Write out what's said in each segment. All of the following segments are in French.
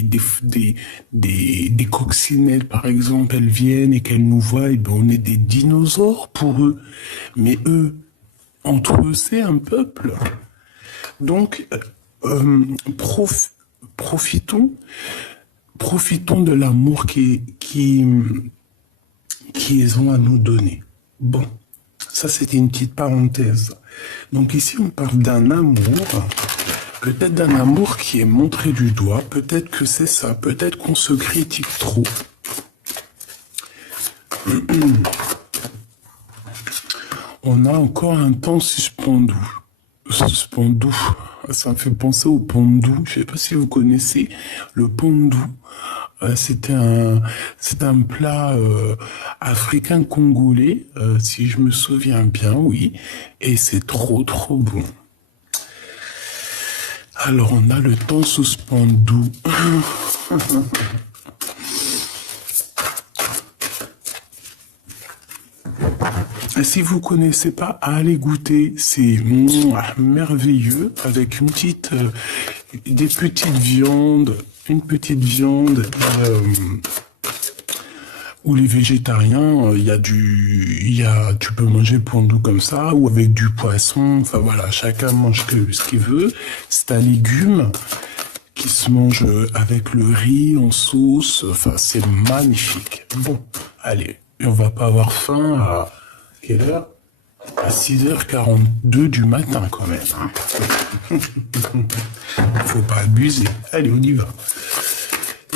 des coccinelles, par exemple, elles viennent et qu'elles nous voient, et ben on est des dinosaures pour eux. Mais eux, entre eux, c'est un peuple. Donc, profitons, profitons de l'amour qu'ils ont à nous donner. Bon, ça c'était une petite parenthèse. Donc ici on parle d'un amour, peut-être d'un amour qui est montré du doigt, peut-être que c'est ça, peut-être qu'on se critique trop. On a encore un temps suspendu. Suspendu, ça me fait penser au pondou. Je sais pas si vous connaissez le pondou. C'est un plat africain congolais, si je me souviens bien, oui. Et c'est trop bon. Alors on a le temps suspendu. Si vous connaissez pas, allez goûter. C'est merveilleux avec des petites viandes, une petite viande. Ou les végétariens, tu peux manger pondou comme ça, ou avec du poisson. Enfin voilà, chacun mange ce qu'il veut. C'est un légume qui se mange avec le riz en sauce. Enfin, c'est magnifique. Bon, allez, on va pas avoir faim à quelle heure? À 6h42 du matin quand même. Faut pas abuser. Allez, on y va.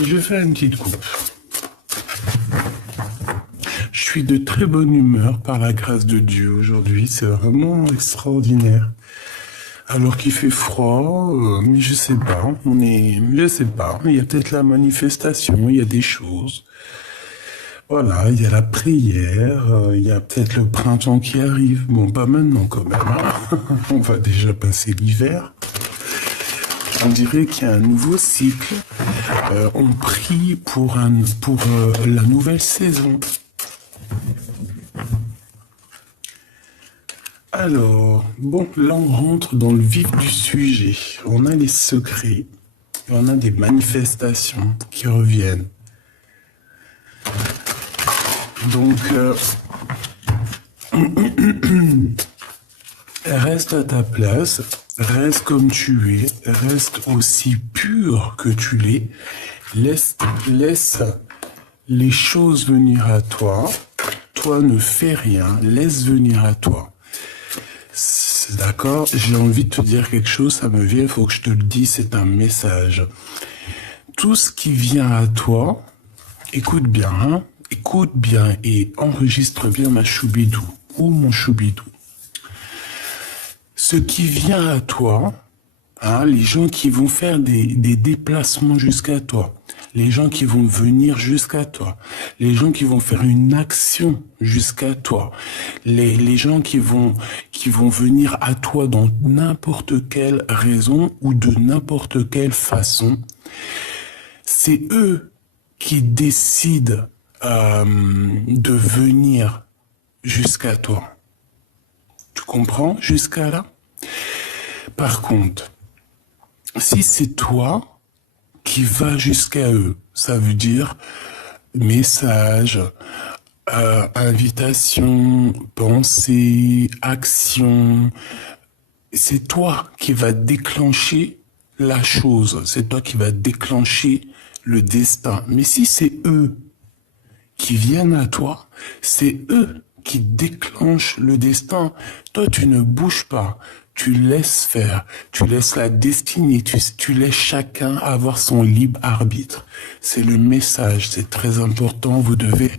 Je vais faire une petite coupe. Je suis de très bonne humeur par la grâce de Dieu aujourd'hui. C'est vraiment extraordinaire. Alors qu'il fait froid, mais je sais pas. Je sais pas. Il y a peut-être la manifestation, il y a des choses. Voilà, il y a la prière, il y a peut-être le printemps qui arrive. Bon, pas maintenant quand même. Hein. On va déjà passer l'hiver. On dirait qu'il y a un nouveau cycle. On prie pour la nouvelle saison. Alors, bon, là on rentre dans le vif du sujet. On a les secrets, et on a des manifestations qui reviennent. Donc, reste à ta place, reste comme tu es, reste aussi pur que tu l'es. Laisse les choses venir à toi. Toi, ne fais rien, laisse venir à toi. D'accord, j'ai envie de te dire quelque chose, ça me vient, il faut que je te le dise, c'est un message. Tout ce qui vient à toi, écoute bien et enregistre bien ma choubidou ou mon choubidou. Ce qui vient à toi, les gens qui vont faire des déplacements jusqu'à toi, les gens qui vont venir jusqu'à toi, les gens qui vont faire une action jusqu'à toi, les gens qui vont venir à toi dans n'importe quelle raison ou de n'importe quelle façon, c'est eux qui décident de venir jusqu'à toi. Tu comprends jusqu'à là? Par contre, si c'est toi qui vas jusqu'à eux, ça veut dire message, invitation, pensée, action. C'est toi qui vas déclencher la chose, c'est toi qui vas déclencher le destin. Mais si c'est eux qui viennent à toi, c'est eux qui déclenchent le destin. Toi, tu ne bouges pas. Tu laisses faire, tu laisses la destinée, tu laisses chacun avoir son libre arbitre. C'est le message, c'est très important. Vous devez,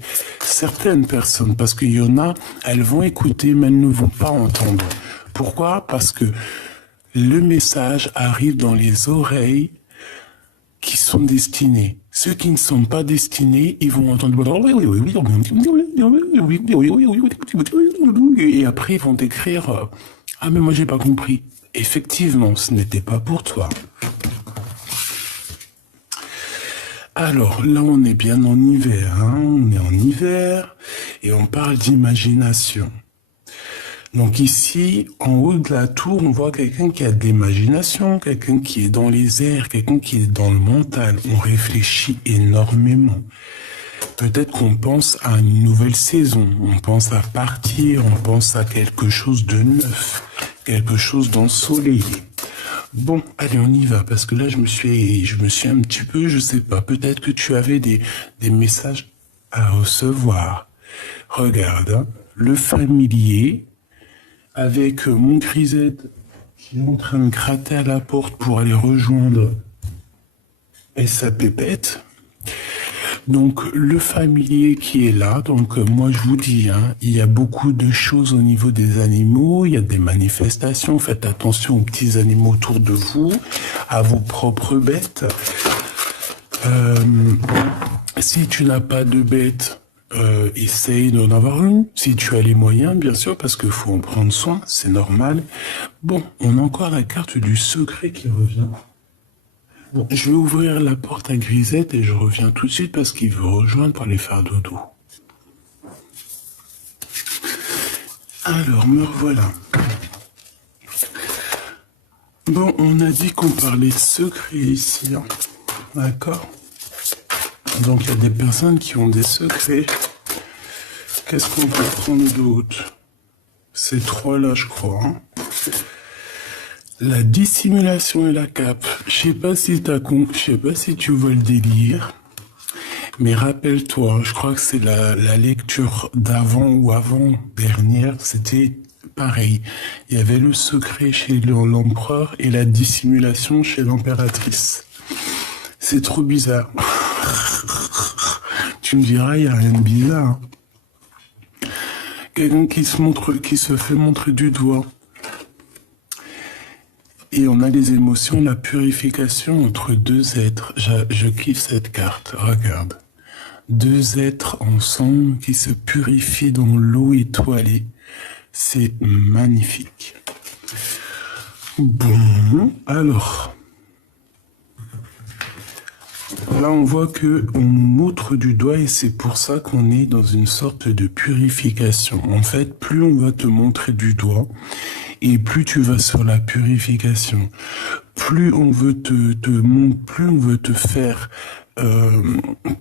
certaines personnes, parce qu'il y en a, elles vont écouter, mais elles ne vont pas entendre. Pourquoi? Parce que le message arrive dans les oreilles qui sont destinées. Ceux qui ne sont pas destinés, ils vont entendre et après ils vont écrire ah mais moi j'ai pas compris. Effectivement, ce n'était pas pour toi. Alors là on est bien en hiver, on est en hiver et on parle d'imagination. Donc ici, en haut de la tour, on voit quelqu'un qui a de l'imagination, quelqu'un qui est dans les airs, quelqu'un qui est dans le mental. On réfléchit énormément. Peut-être qu'on pense à une nouvelle saison, on pense à partir, on pense à quelque chose de neuf, quelque chose d'ensoleillé. Bon, allez, on y va, parce que là, je me suis un petit peu, je sais pas, peut-être que tu avais des messages à recevoir. Regarde, hein, le familier, avec mon grisette qui est en train de gratter à la porte pour aller rejoindre sa pépette. Donc le familier qui est là, donc moi je vous dis, hein, il y a beaucoup de choses au niveau des animaux, il y a des manifestations, faites attention aux petits animaux autour de vous, à vos propres bêtes. Si tu n'as pas de bête, essaye d'en avoir une, si tu as les moyens bien sûr, parce qu'il faut en prendre soin, c'est normal. Bon, on a encore la carte du secret qui revient. Bon, je vais ouvrir la porte à Grisette et je reviens tout de suite parce qu'il veut rejoindre pour aller faire dodo. Alors, me revoilà. Bon, on a dit qu'on parlait de secrets ici, hein. D'accord? Donc, il y a des personnes qui ont des secrets. Qu'est-ce qu'on peut prendre d'autre? Ces trois-là, je crois, hein. La dissimulation et la cape. Je sais pas si tu vois le délire, mais rappelle-toi, je crois que c'est la lecture d'avant ou avant-dernière, c'était pareil. Il y avait le secret chez l'empereur et la dissimulation chez l'impératrice. C'est trop bizarre. Tu me diras, il n'y a rien de bizarre. Quelqu'un qui se fait montrer du doigt. Et on a les émotions, la purification entre deux êtres. Je kiffe cette carte, regarde. Deux êtres ensemble qui se purifient dans l'eau étoilée. C'est magnifique. Bon, alors. Là, on voit que on montre du doigt et c'est pour ça qu'on est dans une sorte de purification. En fait, plus on va te montrer du doigt, et plus tu vas sur la purification, plus on veut plus on veut te faire,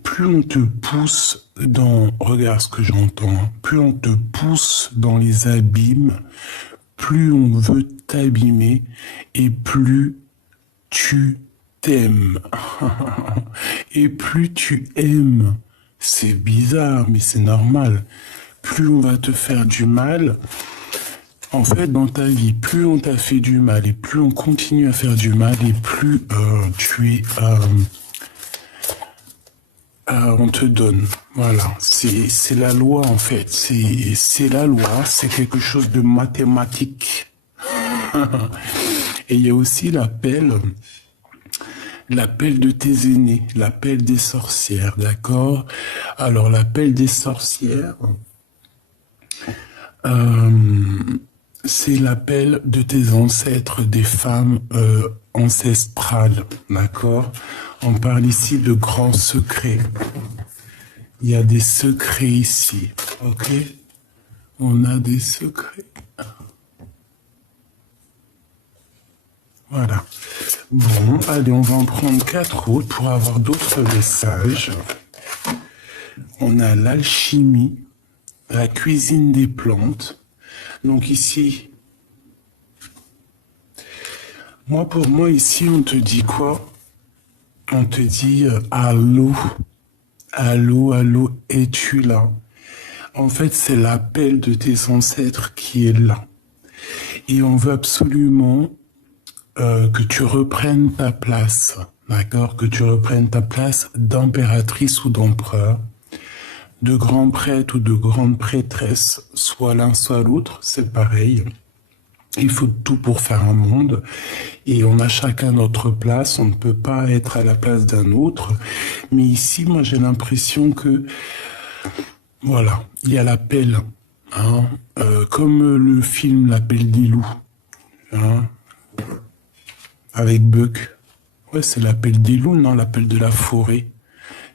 plus on te pousse dans, regarde ce que j'entends, hein, plus on te pousse dans les abîmes, plus on veut t'abîmer et plus tu t'aimes. Et plus tu aimes, c'est bizarre, mais c'est normal. Plus on va te faire du mal, en fait, dans ta vie, plus on t'a fait du mal et plus on continue à faire du mal et plus on te donne. Voilà, c'est la loi en fait. C'est la loi, c'est quelque chose de mathématique. Et il y a aussi l'appel de tes aînés, l'appel des sorcières, d'accord? Alors l'appel des sorcières, c'est l'appel de tes ancêtres, des femmes ancestrales, d'accord? On parle ici de grands secrets. Il y a des secrets ici, ok? On a des secrets. Voilà. Bon, allez, on va en prendre 4 autres pour avoir d'autres messages. On a l'alchimie, la cuisine des plantes. Donc ici, pour moi ici, on te dit quoi? On te dit allô, allô, allô, es-tu là? En fait, c'est l'appel de tes ancêtres qui est là. Et on veut absolument que tu reprennes ta place, d'accord? Que tu reprennes ta place d'impératrice ou d'empereur, de grand prêtre ou de grande prêtresse, soit l'un soit l'autre, c'est pareil. Il faut tout pour faire un monde et on a chacun notre place, on ne peut pas être à la place d'un autre. Mais ici, moi j'ai l'impression que, voilà, il y a l'appel, hein, comme le film L'appel des loups, hein, avec Buck. Ouais, c'est l'appel des loups, non, l'appel de la forêt.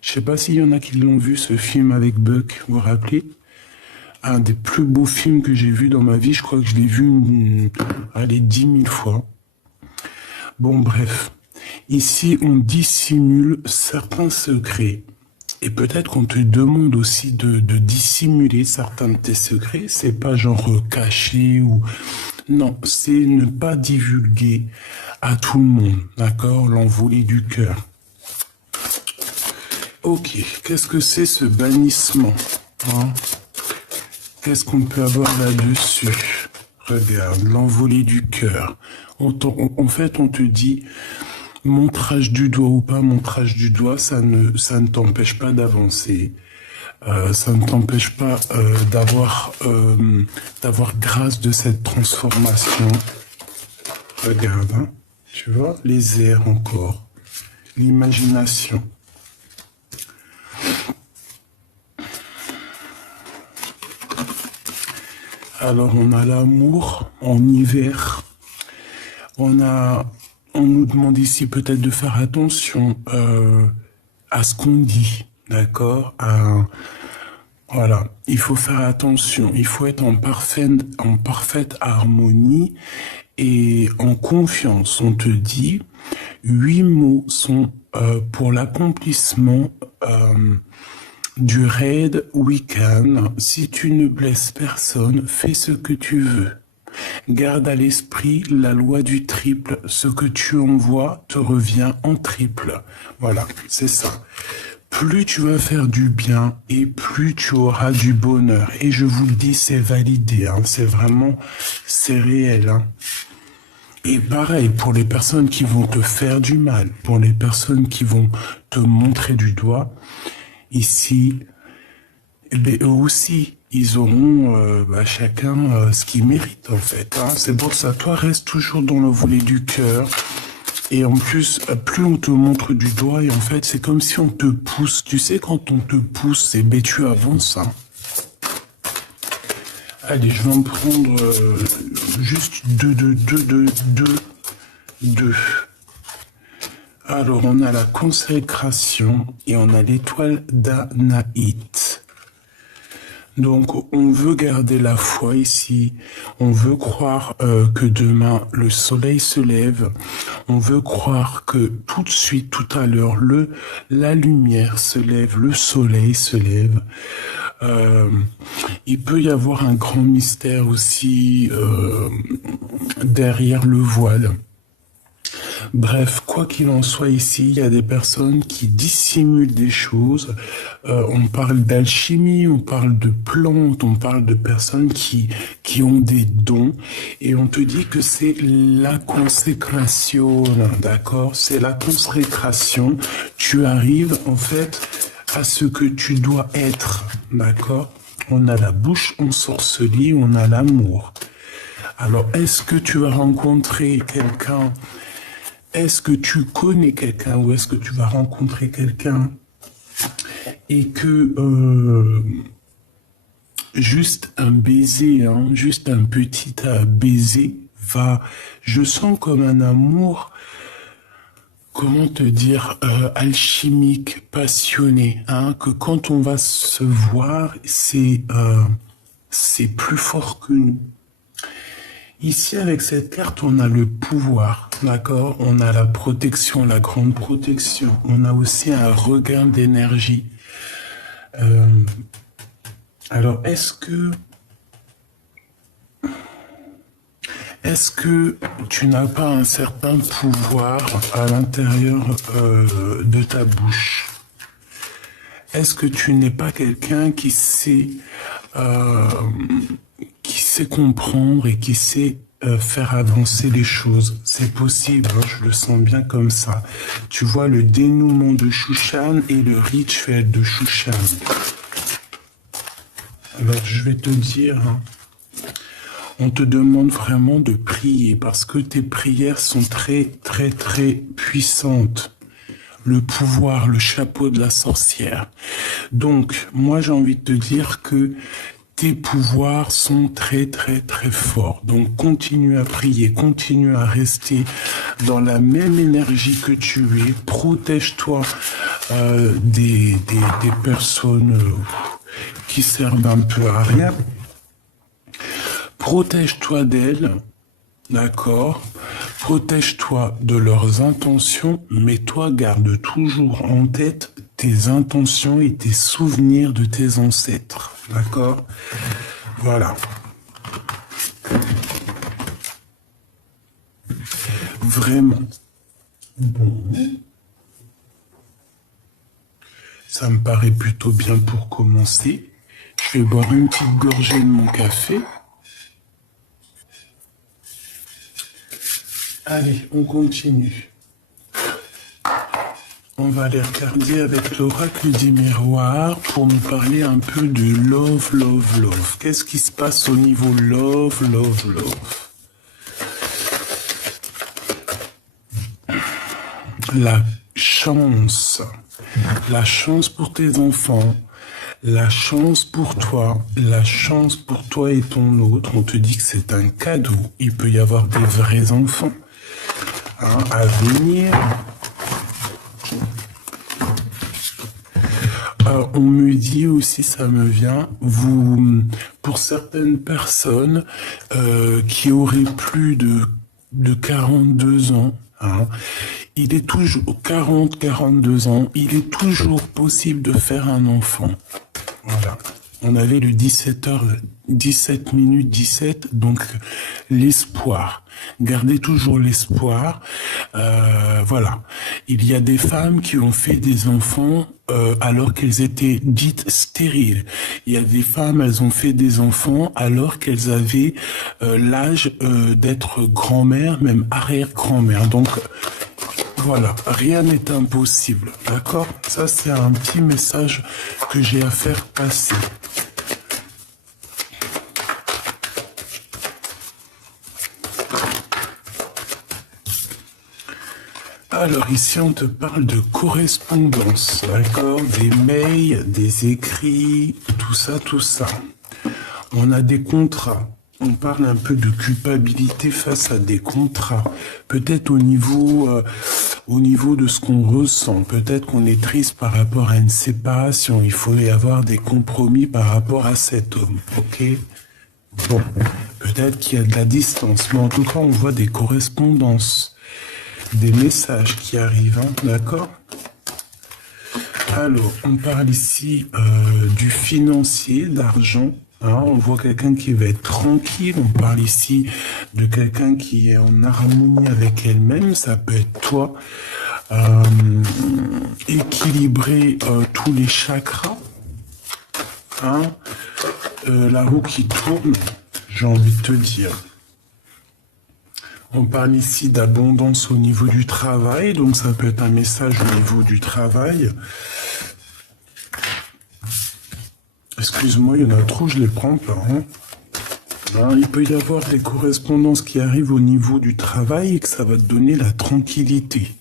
Je sais pas s'il y en a qui l'ont vu, ce film avec Buck, vous vous rappelez? un des plus beaux films que j'ai vu dans ma vie. Je crois que je l'ai vu, allez, 10 000 fois. Bon, bref. Ici, on dissimule certains secrets. Et peut-être qu'on te demande aussi de dissimuler certains de tes secrets. C'est pas genre caché ou... Non, c'est ne pas divulguer à tout le monde, d'accord? L'envolée du cœur. Ok, qu'est-ce que c'est ce bannissement, hein? Qu'est-ce qu'on peut avoir là-dessus? Regarde, l'envolée du cœur. En fait, on te dit, montrage du doigt ou pas montrage du doigt, ça ne t'empêche pas d'avancer. Ça ne t'empêche pas d'avoir grâce de cette transformation. Regarde, hein, tu vois, les airs encore, l'imagination. Alors on a l'amour en hiver. On nous demande ici peut-être de faire attention à ce qu'on dit, d'accord? Voilà, il faut faire attention, il faut être en parfaite harmonie et en confiance. On te dit, 8 mots sont pour l'accomplissement du raid week-end. Si tu ne blesses personne, fais ce que tu veux. Garde à l'esprit la loi du triple. Ce que tu envoies te revient en triple. Voilà, c'est ça. Plus tu vas faire du bien et plus tu auras du bonheur. Et je vous le dis, c'est validé. Hein. C'est vraiment, c'est réel. Hein. Et pareil, pour les personnes qui vont te faire du mal, pour les personnes qui vont te montrer du doigt, ici, eux aussi, ils auront chacun ce qu'ils méritent en fait. Hein. C'est pour ça, toi reste toujours dans le volet du cœur. Et en plus, plus on te montre du doigt, et en fait, c'est comme si on te pousse. Tu sais, quand on te pousse, c'est ben tu avances. Hein. Allez, je vais en prendre juste deux. Alors, on a la consécration et on a l'étoile d'Anaït. Donc, on veut garder la foi ici. On veut croire que demain, le soleil se lève. On veut croire que tout de suite, tout à l'heure, la lumière se lève, le soleil se lève. Il peut y avoir un grand mystère aussi derrière le voile. Bref, quoi qu'il en soit ici, il y a des personnes qui dissimulent des choses. On parle d'alchimie, on parle de plantes, on parle de personnes qui ont des dons. Et on te dit que c'est la consécration, d'accord? C'est la consécration. Tu arrives en fait à ce que tu dois être, d'accord? On a la bouche ensorcelée, on a l'amour. Alors, est-ce que tu vas rencontrer quelqu'un? Est-ce que tu connais quelqu'un ou est-ce que tu vas rencontrer quelqu'un et que juste un baiser, hein, juste un petit baiser je sens comme un amour, comment te dire, alchimique, passionné, hein, que quand on va se voir, c'est plus fort que nous. Ici, avec cette carte, on a le pouvoir, d'accord? On a la protection, la grande protection. On a aussi un regain d'énergie. Alors, est-ce que tu n'as pas un certain pouvoir à l'intérieur de ta bouche? Est-ce que tu n'es pas quelqu'un qui sait comprendre et qui sait faire avancer les choses? C'est possible, hein, je le sens bien comme ça. Tu vois le dénouement de Shushan et le rituel de Shushan. Alors je vais te dire, hein, on te demande vraiment de prier parce que tes prières sont très très très puissantes. Le pouvoir, le chapeau de la sorcière. Donc, moi j'ai envie de te dire que tes pouvoirs sont très très très forts. Donc continue à prier, continue à rester dans la même énergie que tu es. Protège-toi des personnes qui servent un peu à rien. Protège-toi d'elles, d'accord? Protège-toi de leurs intentions, mais toi, garde toujours en tête tes intentions et tes souvenirs de tes ancêtres, d'accord? Voilà. Vraiment. Bon. Ça me paraît plutôt bien pour commencer. Je vais boire une petite gorgée de mon café. Allez, on continue. On va aller regarder avec l'oracle des miroirs pour nous parler un peu de love, love, love. Qu'est-ce qui se passe au niveau love, love, love? La chance pour tes enfants, la chance pour toi et ton autre. On te dit que c'est un cadeau. Il peut y avoir des vrais enfants à venir. On me dit aussi, ça me vient, pour certaines personnes qui auraient plus de 42 ans, il est toujours 42 ans, il est toujours possible de faire un enfant. Voilà. On avait le 17 minutes 17, donc l'espoir. Gardez toujours l'espoir. Voilà. Il y a des femmes qui ont fait des enfants alors qu'elles étaient dites stériles. Il y a des femmes, elles ont fait des enfants alors qu'elles avaient l'âge d'être grand-mère, même arrière-grand-mère. Donc, voilà, rien n'est impossible, d'accord? Ça, c'est un petit message que j'ai à faire passer. Alors ici, on te parle de correspondance, d'accord? Des mails, des écrits, tout ça, tout ça. On a des contrats. On parle un peu de culpabilité face à des contrats. Peut-être au niveau de ce qu'on ressent. Peut-être qu'on est triste par rapport à une séparation. Il faut y avoir des compromis par rapport à cet homme, ok? Bon, peut-être qu'il y a de la distance, mais en tout cas, on voit des correspondances, des messages qui arrivent, d'accord? Alors, on parle ici du financier, d'argent. On voit quelqu'un qui va être tranquille. On parle ici de quelqu'un qui est en harmonie avec elle-même. Ça peut être toi. Équilibrer tous les chakras. La roue qui tourne, j'ai envie de te dire. On parle ici d'abondance au niveau du travail. Donc ça peut être un message au niveau du travail. Excuse-moi, il y en a trop, je les prends pas. Il peut y avoir des correspondances qui arrivent au niveau du travail et que ça va te donner la tranquillité.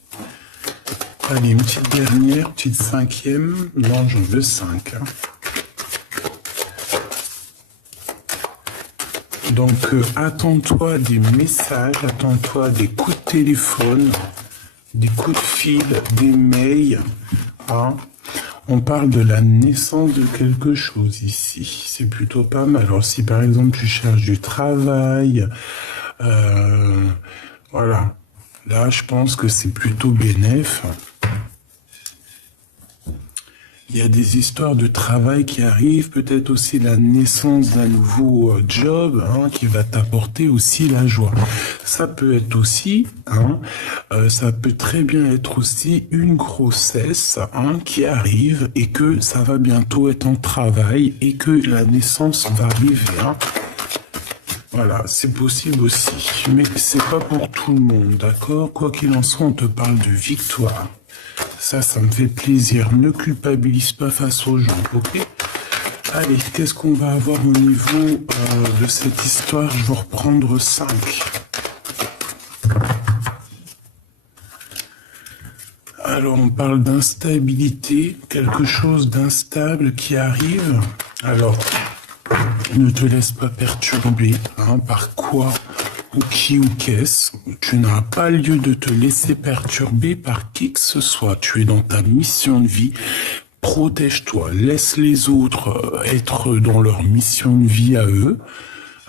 Allez, une petite dernière, petite cinquième. Non, j'en veux 5. Donc, attends-toi des messages, attends-toi des coups de téléphone, des coups de fil, des mails. On parle de la naissance de quelque chose ici. C'est plutôt pas mal. Alors, si par exemple tu cherches du travail, voilà. Là, je pense que c'est plutôt bénéf. Il y a des histoires de travail qui arrivent, peut-être aussi la naissance d'un nouveau job qui va t'apporter aussi la joie. Ça peut être aussi, ça peut très bien être aussi une grossesse qui arrive et que ça va bientôt être en travail et que la naissance va arriver. Voilà, c'est possible aussi, mais c'est pas pour tout le monde, d'accord? Quoi qu'il en soit, on te parle de victoire. Ça me fait plaisir. Ne culpabilise pas face aux gens, ok? Allez, qu'est-ce qu'on va avoir au niveau de cette histoire? Je vais reprendre 5. Alors, on parle d'instabilité, quelque chose d'instable qui arrive. Alors, ne te laisse pas perturber par quoi ou qui ou qu'est-ce. Tu n'as pas lieu de te laisser perturber par qui que ce soit. Tu es dans ta mission de vie. Protège-toi, laisse les autres être dans leur mission de vie à eux.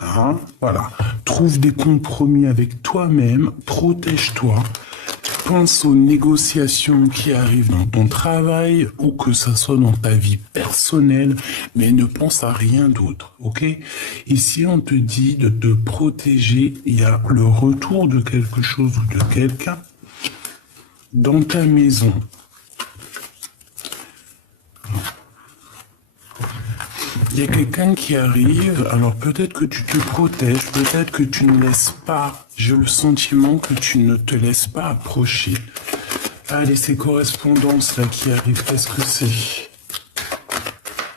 Hein, voilà. Trouve des compromis avec toi-même, protège-toi. Pense aux négociations qui arrivent dans ton travail ou que ça soit dans ta vie personnelle, mais ne pense à rien d'autre, ok? Ici, on te dit de te protéger. Il y a le retour de quelque chose ou de quelqu'un dans ta maison. Il y a quelqu'un qui arrive, alors peut-être que tu te protèges, peut-être que tu ne laisses pas, j'ai le sentiment que tu ne te laisses pas approcher. Allez, ces correspondances là qui arrivent, qu'est-ce que c'est?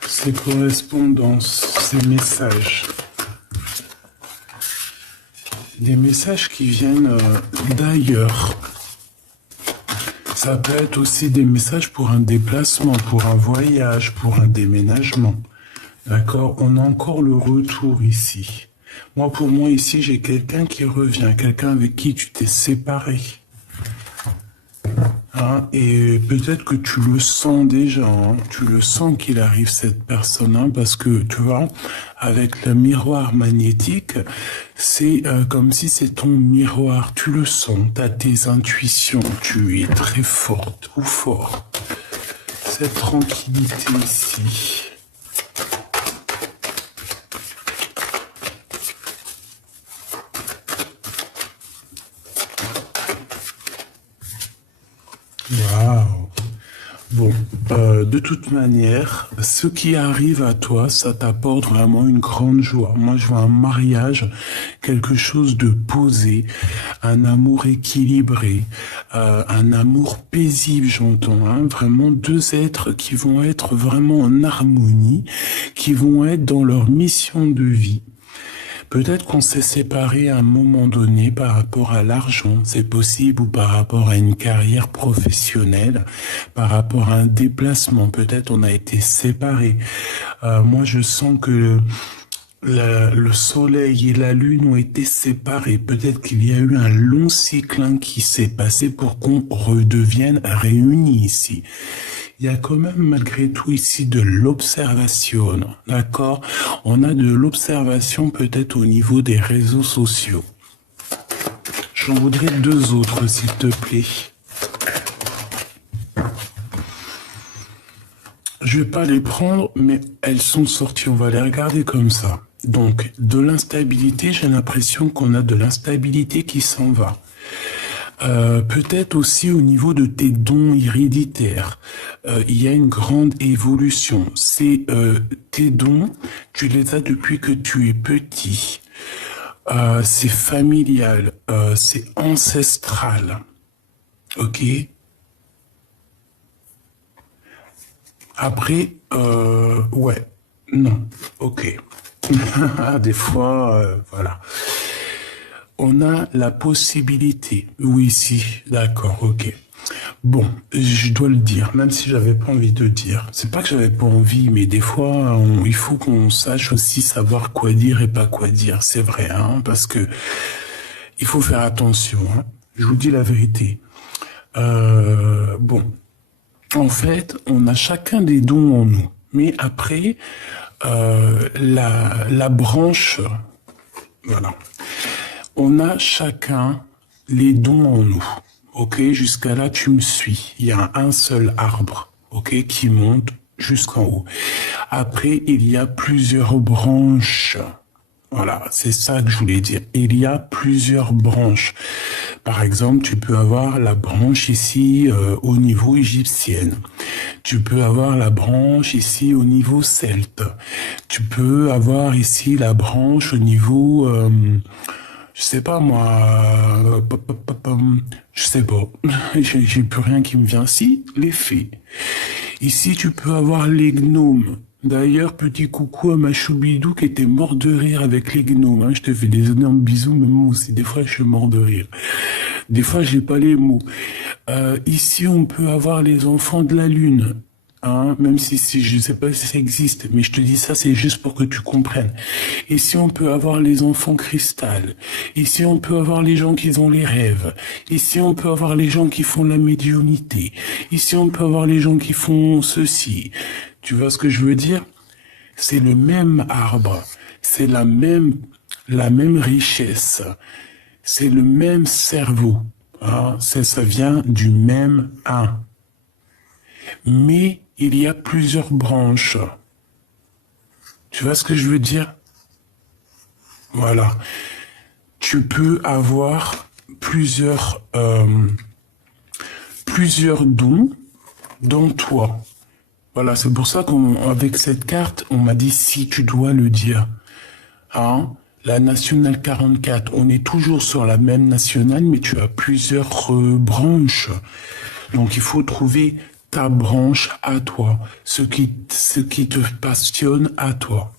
Ces correspondances, ces messages. Des messages qui viennent d'ailleurs. Ça peut être aussi des messages pour un déplacement, pour un voyage, pour un déménagement. D'accord, on a encore le retour ici. Moi, pour moi, ici, j'ai quelqu'un qui revient, quelqu'un avec qui tu t'es séparé. Hein, et peut-être que tu le sens déjà, hein, tu le sens qu'il arrive cette personne-là, parce que, tu vois, avec le miroir magnétique, c'est comme si c'est ton miroir, tu le sens, tu as tes intuitions, tu es très forte ou fort. Cette tranquillité ici. Waouh. Bon, de toute manière, ce qui arrive à toi, ça t'apporte vraiment une grande joie. Moi, je vois un mariage, quelque chose de posé, un amour équilibré, un amour paisible, j'entends. Hein, vraiment deux êtres qui vont être vraiment en harmonie, qui vont être dans leur mission de vie. Peut-être qu'on s'est séparés à un moment donné par rapport à l'argent, c'est possible, ou par rapport à une carrière professionnelle, par rapport à un déplacement, peut-être on a été séparés. Moi, je sens que le soleil et la lune ont été séparés. Peut-être qu'il y a eu un long cycle qui s'est passé pour qu'on redevienne réunis ici. Il y a quand même malgré tout ici de l'observation, d'accord? On a de l'observation peut-être au niveau des réseaux sociaux. J'en voudrais deux autres, s'il te plaît. Je vais pas les prendre, mais elles sont sorties. On va les regarder comme ça. Donc, de l'instabilité, j'ai l'impression qu'on a de l'instabilité qui s'en va. Peut-être aussi au niveau de tes dons héréditaires, il y a une grande évolution. C'est tes dons, tu les as depuis que tu es petit. C'est familial, c'est ancestral. Ok. Après, ouais, non, ok. Des fois, voilà. On a la possibilité. Oui, si, d'accord, ok. Bon, je dois le dire, même si j'avais pas envie de dire. C'est pas que j'avais pas envie, mais des fois, il faut qu'on sache aussi savoir quoi dire et pas quoi dire. C'est vrai, hein, parce que il faut faire attention. Hein. Je vous dis la vérité. Bon, en fait, on a chacun des dons en nous, mais après, la branche, voilà. On a chacun les dons en nous. Ok, jusqu'à là, tu me suis. Il y a un seul arbre, ok, qui monte jusqu'en haut. Après, il y a plusieurs branches. Voilà, c'est ça que je voulais dire. Il y a plusieurs branches. Par exemple, tu peux avoir la branche ici au niveau égyptienne. Tu peux avoir la branche ici au niveau celte. Tu peux avoir ici la branche au niveau... je sais pas moi, je sais pas, j'ai plus rien qui me vient. Si, les fées. Ici, tu peux avoir les gnomes. D'ailleurs, petit coucou à ma choubidou qui était mort de rire avec les gnomes. Hein. Je te fais des énormes bisous, mais moi aussi, des fois, je suis mort de rire. Des fois, j'ai pas les mots. Ici, on peut avoir les enfants de la lune. Hein, même si je ne sais pas si ça existe, mais je te dis ça, c'est juste pour que tu comprennes. Ici, on peut avoir les enfants cristal. Ici, on peut avoir les gens qui ont les rêves. Ici, on peut avoir les gens qui font la médiumnité. Ici, on peut avoir les gens qui font ceci. Tu vois ce que je veux dire? C'est le même arbre. C'est la même richesse. C'est le même cerveau. Hein, ça vient du même un. Mais il y a plusieurs branches. Tu vois ce que je veux dire? Voilà. Tu peux avoir plusieurs dons dans toi. Voilà, c'est pour ça qu'avec cette carte, on m'a dit si tu dois le dire. Hein? La nationale 44, on est toujours sur la même nationale, mais tu as plusieurs branches. Donc il faut trouver ta branche à toi, ce qui te passionne à toi.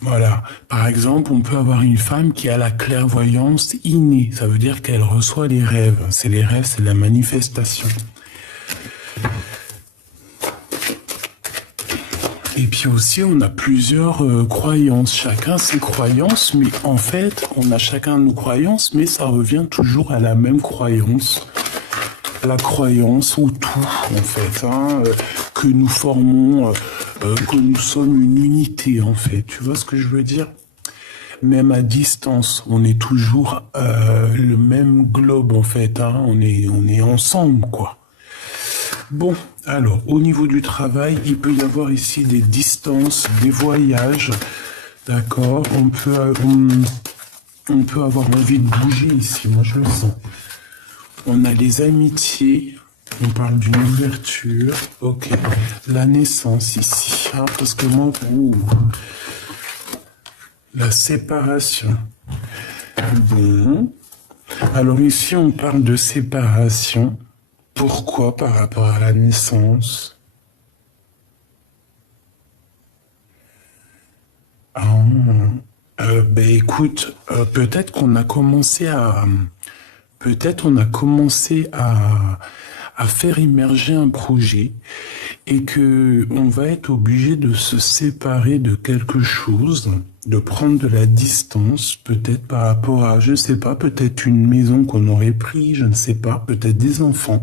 Voilà. Par exemple, on peut avoir une femme qui a la clairvoyance innée. Ça veut dire qu'elle reçoit les rêves. C'est les rêves, c'est la manifestation. Et puis aussi, on a plusieurs croyances. Chacun ses croyances, mais en fait, on a chacun nos croyances, mais ça revient toujours à la même croyance. La croyance au tout, en fait, hein, que nous formons, que nous sommes une unité, en fait. Tu vois ce que je veux dire? Même à distance, on est toujours le même globe, en fait. Hein, on est ensemble, quoi. Bon, alors, au niveau du travail, il peut y avoir ici des distances, des voyages, d'accord? On peut avoir envie de bouger ici, moi je le sens. On a les amitiés, on parle d'une ouverture, ok. La naissance ici, hein, parce que moi, la séparation. Bon, alors ici on parle de séparation. Pourquoi par rapport à la naissance? Ben écoute, peut-être on a commencé à faire émerger un projet et que on va être obligé de se séparer de quelque chose, de prendre de la distance, peut-être par rapport à, je sais pas, peut-être une maison qu'on aurait pris, je ne sais pas, peut-être des enfants.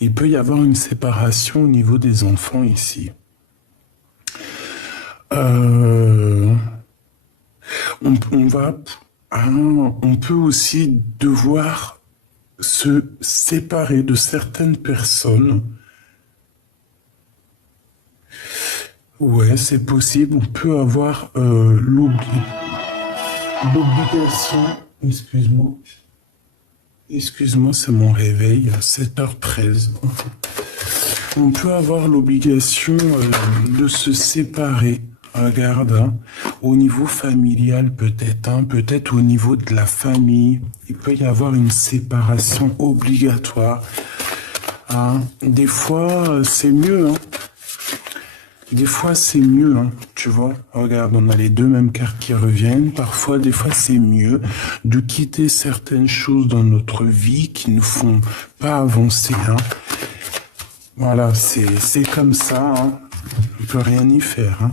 Il peut y avoir une séparation au niveau des enfants ici. On peut aussi devoir se séparer de certaines personnes. Ouais, c'est possible. On peut avoir l'obligation. Excuse-moi, c'est mon réveil, 7h13. On peut avoir l'obligation de se séparer. Regarde, hein, au niveau familial peut-être, hein, peut-être au niveau de la famille, il peut y avoir une séparation obligatoire. Hein. Des fois, c'est mieux. Hein. Des fois, c'est mieux, hein, tu vois. Regarde, on a les deux mêmes cartes qui reviennent. Parfois, des fois, c'est mieux de quitter certaines choses dans notre vie qui ne font pas avancer. Hein. Voilà, c'est comme ça. Hein. On peut rien y faire. Hein.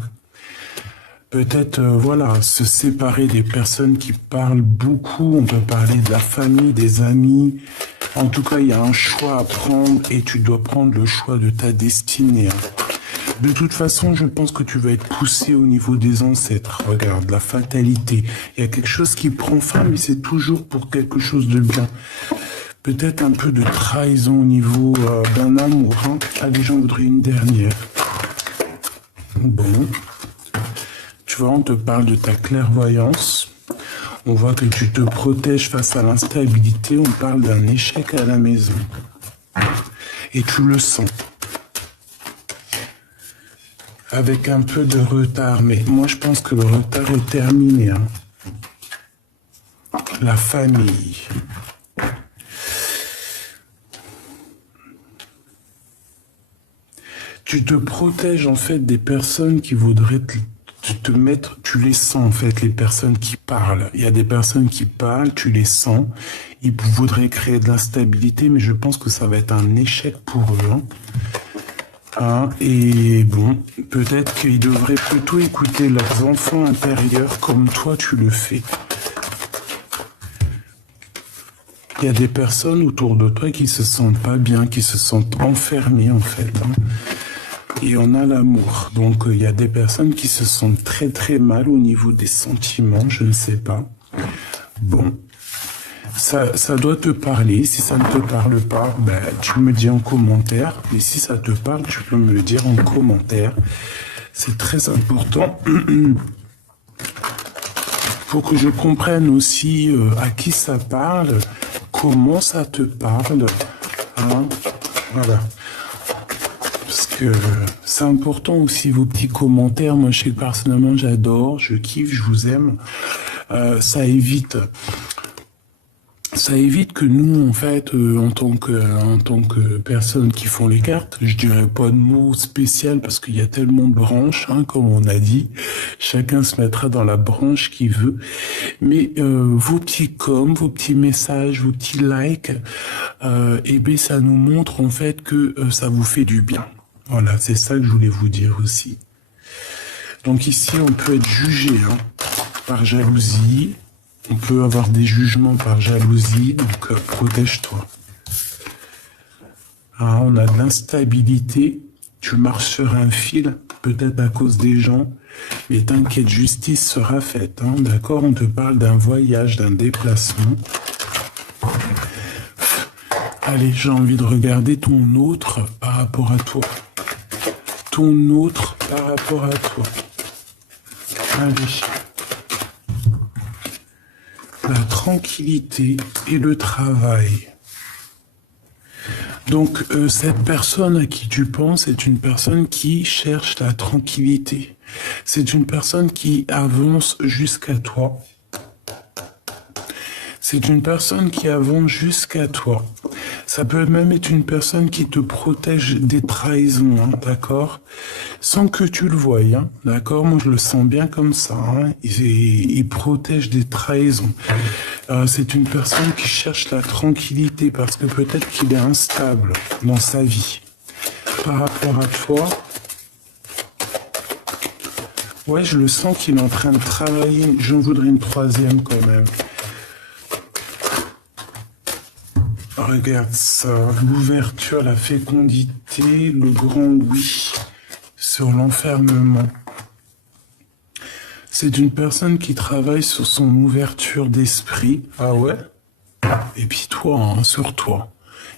Peut-être, voilà, se séparer des personnes qui parlent beaucoup. On peut parler de la famille, des amis. En tout cas, il y a un choix à prendre et tu dois prendre le choix de ta destinée. Hein. De toute façon, je pense que tu vas être poussé au niveau des ancêtres. Regarde, la fatalité. Il y a quelque chose qui prend fin, mais c'est toujours pour quelque chose de bien. Peut-être un peu de trahison au niveau d'un amour. Hein. Allez, j'en voudrais une dernière. Bon. Tu vois, on te parle de ta clairvoyance. On voit que tu te protèges face à l'instabilité. On parle d'un échec à la maison. Et tu le sens. Avec un peu de retard, mais moi je pense que le retard est terminé. Hein. La famille. Tu te protèges en fait des personnes qui voudraient te mettre, tu les sens en fait, les personnes qui parlent. Il y a des personnes qui parlent, tu les sens. Ils voudraient créer de l'instabilité, mais je pense que ça va être un échec pour eux. Hein. Hein, et bon, peut-être qu'ils devraient plutôt écouter leurs enfants intérieurs comme toi tu le fais. Il y a des personnes autour de toi qui se sentent pas bien, qui se sentent enfermées en fait. Hein. Et on a l'amour. Donc il y a des personnes qui se sentent très très mal au niveau des sentiments, je ne sais pas. Bon, ça doit te parler. Si ça ne te parle pas, ben, tu me dis en commentaire. Mais si ça te parle, tu peux me le dire en commentaire. C'est très important. Faut que je comprenne aussi à qui ça parle, comment ça te parle. Hein, voilà. Parce que c'est important aussi vos petits commentaires. Moi, je sais que personnellement, j'adore, je kiffe, je vous aime. Ça évite que nous, en fait, en tant que personnes qui font les cartes, je dirais pas de mots spécial parce qu'il y a tellement de branches, hein, comme on a dit. Chacun se mettra dans la branche qu'il veut. Mais vos petits coms, vos petits messages, vos petits likes, eh bien, ça nous montre en fait que ça vous fait du bien. Voilà, c'est ça que je voulais vous dire aussi. Donc ici, on peut être jugé hein, par jalousie. On peut avoir des jugements par jalousie, donc protège-toi. Ah, on a de l'instabilité, tu marches sur un fil, peut-être à cause des gens, mais t'inquiète, justice sera faite, hein, d'accord? On te parle d'un voyage, d'un déplacement. Allez, j'ai envie de regarder ton autre par rapport à toi. Ton autre par rapport à toi. Allez. La tranquillité et le travail. Donc, cette personne à qui tu penses est une personne qui cherche la tranquillité. C'est une personne qui avance jusqu'à toi. C'est une personne qui avance jusqu'à toi. Ça peut même être une personne qui te protège des trahisons, hein, d'accord? Sans que tu le voies, hein, d'accord? Moi, je le sens bien comme ça. Hein, il protège des trahisons. C'est une personne qui cherche la tranquillité parce que peut-être qu'il est instable dans sa vie. Par rapport à toi, ouais, je le sens qu'il est en train de travailler. J'en voudrais une troisième quand même. Regarde ça, l'ouverture, la fécondité, le grand oui sur l'enfermement. C'est une personne qui travaille sur son ouverture d'esprit. Ah ouais? Et puis toi, hein, sur toi.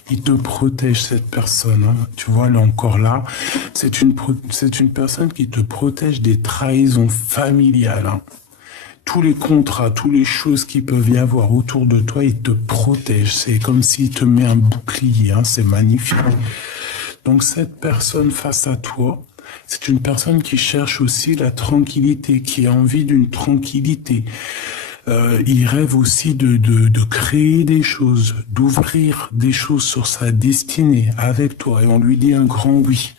Il te protège, cette personne. Hein. Tu vois, elle est encore là. C'est une personne qui te protège des trahisons familiales. Hein. Tous les contrats, toutes les choses qui peuvent y avoir autour de toi, il te protège. C'est comme s'il te met un bouclier, hein, c'est magnifique. Donc cette personne face à toi, c'est une personne qui cherche aussi la tranquillité, qui a envie d'une tranquillité. Il rêve aussi de créer des choses, d'ouvrir des choses sur sa destinée avec toi. Et on lui dit un grand oui.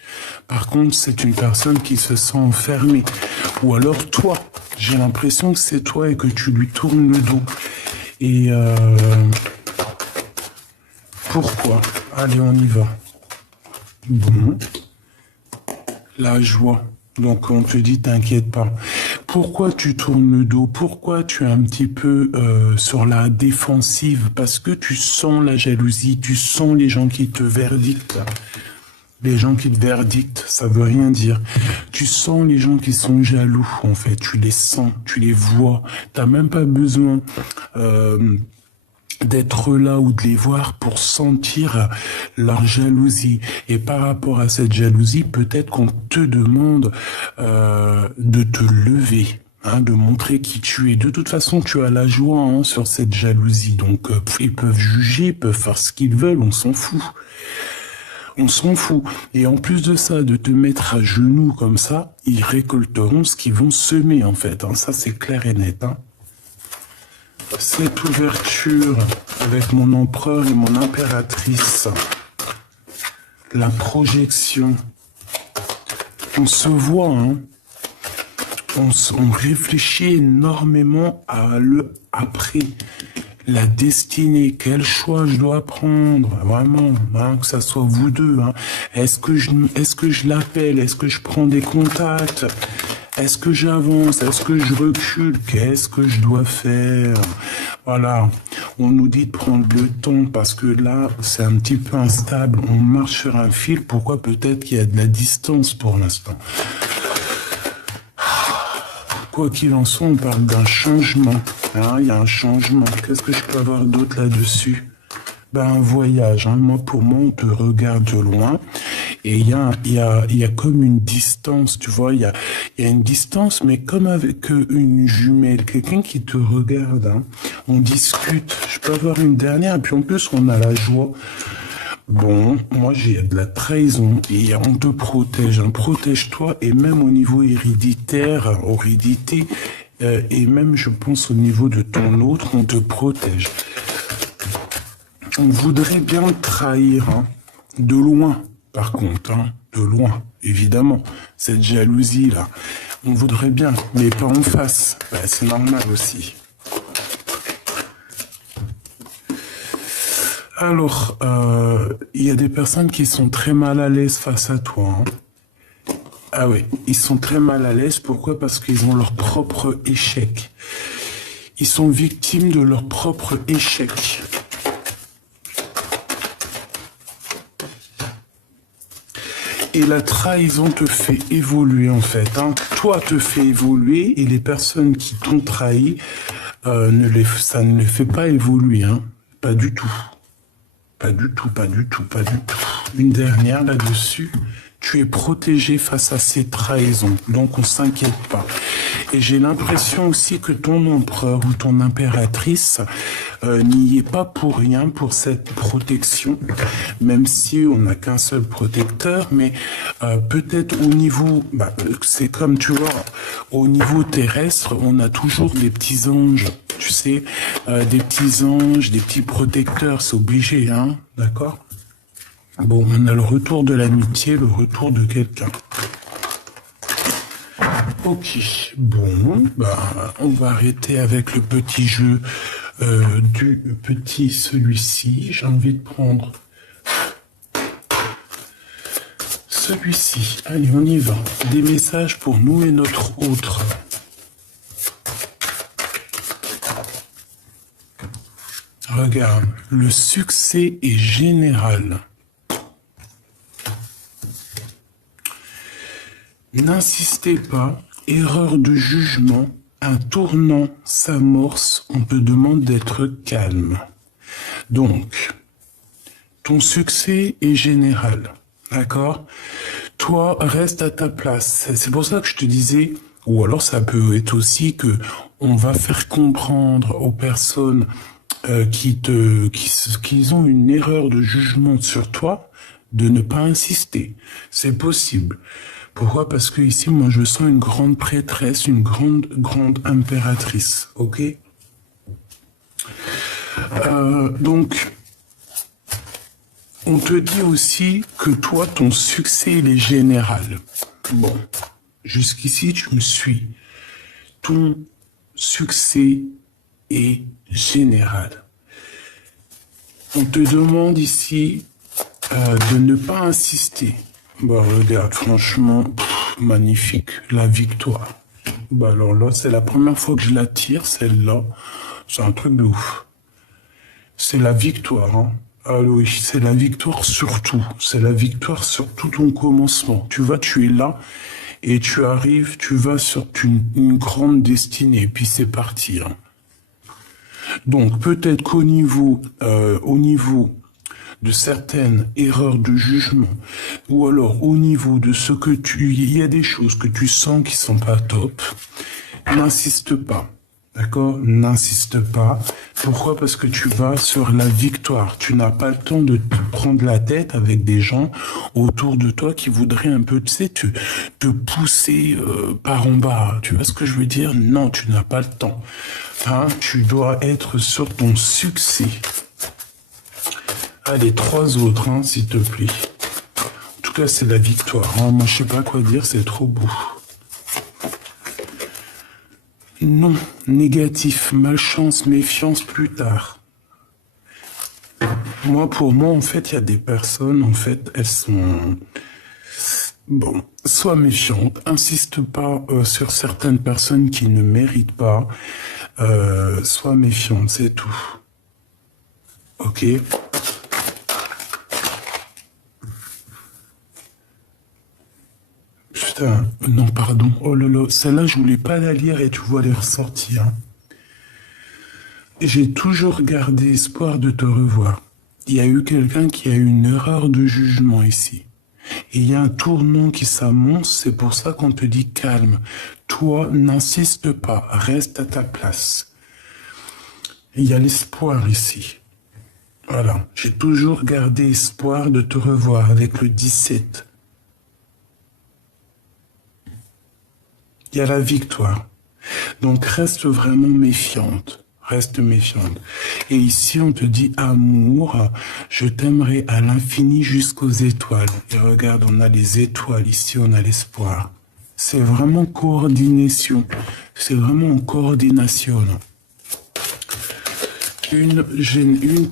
Par contre, c'est une personne qui se sent enfermée. Ou alors toi, j'ai l'impression que c'est toi et que tu lui tournes le dos. Et pourquoi? Allez, on y va. Bon. La joie. Donc on te dit, t'inquiète pas. Pourquoi tu tournes le dos? Pourquoi tu es un petit peu sur la défensive? Parce que tu sens la jalousie, tu sens les gens qui te verdictent. Les gens qui te verdictent, ça veut rien dire. Tu sens les gens qui sont jaloux, en fait. Tu les sens, tu les vois. T'as même pas besoin d'être là ou de les voir pour sentir leur jalousie. Et par rapport à cette jalousie, peut-être qu'on te demande de te lever, hein, de montrer qui tu es. De toute façon, tu as la joie hein, sur cette jalousie. Donc, ils peuvent juger, ils peuvent faire ce qu'ils veulent, on s'en fout. On s'en fout. Et en plus de ça, de te mettre à genoux comme ça, ils récolteront ce qu'ils vont semer, en fait. Hein. Ça, c'est clair et net. Hein. Cette ouverture avec mon empereur et mon impératrice, la projection, on se voit, hein. On réfléchit énormément à le après. la destinée, quel choix je dois prendre, vraiment, hein, que ça soit vous deux. Hein. Est-ce que je l'appelle, est-ce que je prends des contacts, est-ce que j'avance, est-ce que je recule, qu'est-ce que je dois faire? Voilà, on nous dit de prendre le temps parce que là, c'est un petit peu instable, on marche sur un fil, pourquoi peut-être qu'il y a de la distance pour l'instant. Quoi qu'il en soit, on parle d'un changement. Hein, il y a un changement. Qu'est-ce que je peux avoir d'autre là-dessus? Ben, un voyage. Hein. Pour moi, on te regarde de loin. Et il y a comme une distance, tu vois. Il y a une distance, mais comme avec une jumelle. Quelqu'un qui te regarde. Hein. On discute. Je peux avoir une dernière. Et puis en plus, on a la joie. Bon, moi j'ai de la trahison et on te protège, hein. Protège-toi et même au niveau héréditaire, et même je pense au niveau de ton autre, on te protège. On voudrait bien te trahir, hein, de loin par contre, hein, de loin, évidemment, cette jalousie là, on voudrait bien, mais pas en face, bah, c'est normal aussi. Alors, il y a des personnes qui sont très mal à l'aise face à toi. Hein. Ah oui, ils sont très mal à l'aise. Pourquoi? Parce qu'ils ont leur propre échec. Ils sont victimes de leur propre échec. Et la trahison te fait évoluer en fait. Hein. Toi te fait évoluer et les personnes qui t'ont trahi, ça ne les fait pas évoluer. Hein. Pas du tout. Pas du tout, pas du tout, pas du tout. Une dernière là-dessus. Tu es protégé face à ces trahisons, donc on s'inquiète pas. Et j'ai l'impression aussi que ton empereur ou ton impératrice n'y est pas pour rien pour cette protection, même si on n'a qu'un seul protecteur, mais peut-être au niveau, c'est comme tu vois, au niveau terrestre, on a toujours des petits anges. Tu sais, des petits anges, des petits protecteurs, c'est obligé, hein, d'accord? Bon, on a le retour de l'amitié, le retour de quelqu'un. Ok, bon, on va arrêter avec le petit jeu du petit celui-ci. J'ai envie de prendre celui-ci. Allez, on y va. Des messages pour nous et notre autre. Regarde, le succès est général. N'insistez pas, erreur de jugement, un tournant s'amorce, on te demande d'être calme. Donc, ton succès est général, d'accord? Toi, reste à ta place. C'est pour ça que je te disais, ou alors ça peut être aussi que on va faire comprendre aux personnes qui ont une erreur de jugement sur toi, de ne pas insister. C'est possible. Pourquoi? Parce que ici, moi, je sens une grande prêtresse, une grande impératrice. Ok? Donc, on te dit aussi que toi, ton succès, il est général. Bon, jusqu'ici, tu me suis. Ton succès est général. On te demande ici de ne pas insister. Regarde, franchement, magnifique, la victoire. Alors là, c'est la première fois que je la tire, celle-là. C'est un truc de ouf. C'est la victoire, hein. Ah oui, c'est la victoire surtout. C'est la victoire sur tout ton commencement. Tu vois, tu es là et tu arrives, tu vas sur une grande destinée. Et puis c'est parti. Hein. Donc peut-être qu'au niveau de certaines erreurs de jugement, ou alors au niveau de ce que il y a des choses que tu sens qui sont pas top, n'insiste pas, d'accord? N'insiste pas. Pourquoi? Parce que tu vas sur la victoire. Tu n'as pas le temps de te prendre la tête avec des gens autour de toi qui voudraient un peu, tu sais, te pousser par en bas. Tu vois ce que je veux dire? Non, tu n'as pas le temps. Hein? Tu dois être sur ton succès. Allez, 3 autres, hein, s'il te plaît. En tout cas, c'est la victoire. Hein. Moi, je sais pas quoi dire, c'est trop beau. Non, négatif, malchance, méfiance plus tard. Pour moi, en fait, il y a des personnes, en fait, elles sont... Bon, sois méfiante, insiste pas sur certaines personnes qui ne méritent pas, sois méfiante, c'est tout. Ok? Putain, non, pardon, oh là là, celle-là, je voulais pas la lire et tu vois les ressortir. J'ai toujours gardé espoir de te revoir. Il y a eu quelqu'un qui a eu une erreur de jugement ici. Et il y a un tournant qui s'annonce, c'est pour ça qu'on te dit calme. Toi, n'insiste pas, reste à ta place. Il y a l'espoir ici. Voilà, j'ai toujours gardé espoir de te revoir avec le 17. Il y a la victoire. Donc reste vraiment méfiante. Reste méfiante. Et ici, on te dit amour, je t'aimerai à l'infini jusqu'aux étoiles. Et regarde, on a les étoiles ici, on a l'espoir. C'est vraiment coordination. C'est vraiment en coordination. Une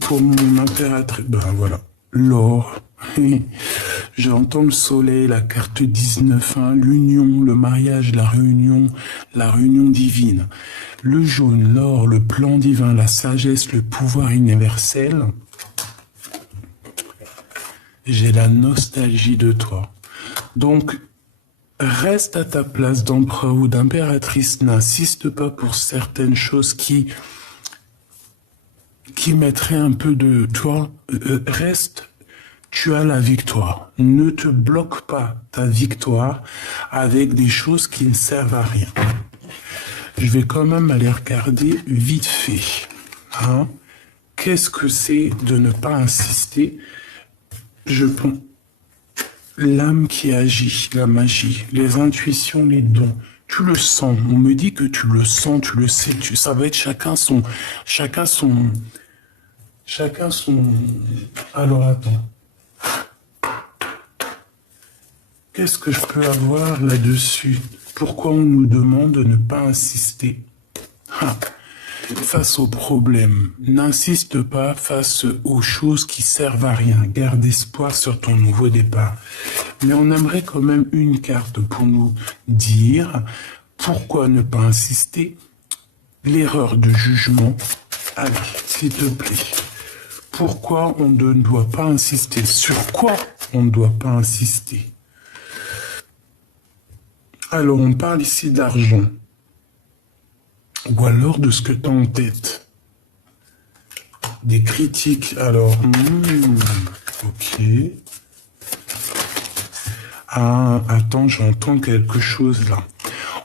pour mon impératrice. Ben voilà, l'or. J'entends le soleil, la carte 19, hein, l'union, le mariage, la réunion divine. Le jaune, l'or, le plan divin, la sagesse, le pouvoir universel. J'ai la nostalgie de toi. Donc, reste à ta place d'empereur ou d'impératrice. N'insiste pas pour certaines choses qui mettraient un peu de... Toi, reste... Tu as la victoire. Ne te bloque pas ta victoire avec des choses qui ne servent à rien. Je vais quand même aller regarder vite fait. Hein? Qu'est-ce que c'est de ne pas insister? Je pense l'âme qui agit, la magie, les intuitions, les dons. Tu le sens. On me dit que tu le sens, tu le sais. Ça va être chacun son... Alors attends. Qu'est-ce que je peux avoir là-dessus? Pourquoi on nous demande de ne pas insister? Face aux problèmes, n'insiste pas face aux choses qui servent à rien. Garde espoir sur ton nouveau départ. Mais on aimerait quand même une carte pour nous dire pourquoi ne pas insister. L'erreur de jugement. Allez, s'il te plaît. Pourquoi on ne doit pas insister? Sur quoi on ne doit pas insister? Alors, on parle ici d'argent. Ou alors de ce que tu as en tête. Des critiques. Alors, ok. Ah, attends, j'entends quelque chose là.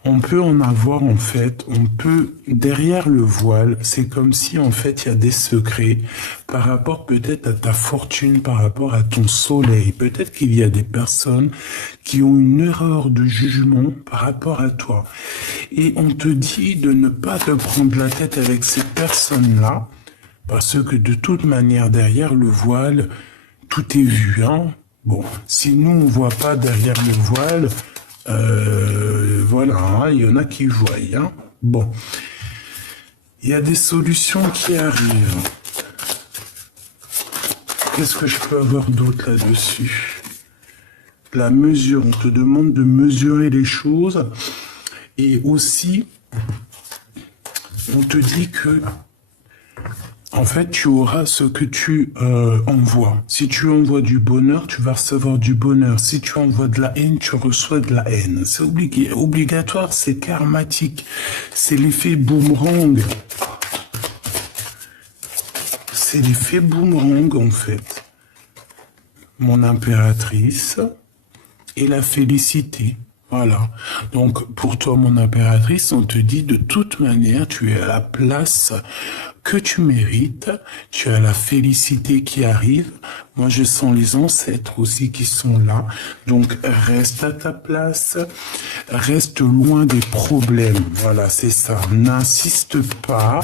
On peut en avoir en fait, derrière le voile, c'est comme si en fait il y a des secrets par rapport peut-être à ta fortune, par rapport à ton soleil. Peut-être qu'il y a des personnes qui ont une erreur de jugement par rapport à toi. Et on te dit de ne pas te prendre la tête avec ces personnes-là, parce que de toute manière derrière le voile, tout est vu, hein. Bon, si nous on voit pas derrière le voile, voilà, hein, il y en a qui voient. Hein. Bon, il y a des solutions qui arrivent. Qu'est-ce que je peux avoir d'autre là-dessus? La mesure, on te demande de mesurer les choses. Et aussi, on te dit que, en fait, tu auras ce que tu envoies. Si tu envoies du bonheur, tu vas recevoir du bonheur. Si tu envoies de la haine, tu reçois de la haine. C'est obligatoire, c'est karmatique. C'est l'effet boomerang. C'est l'effet boomerang, en fait. Mon impératrice et la félicité. Voilà. Donc, pour toi, mon impératrice, on te dit de toute manière, tu es à la place que tu mérites, tu as la félicité qui arrive. Moi, je sens les ancêtres aussi qui sont là. Donc, reste à ta place, reste loin des problèmes. Voilà, c'est ça. N'insiste pas.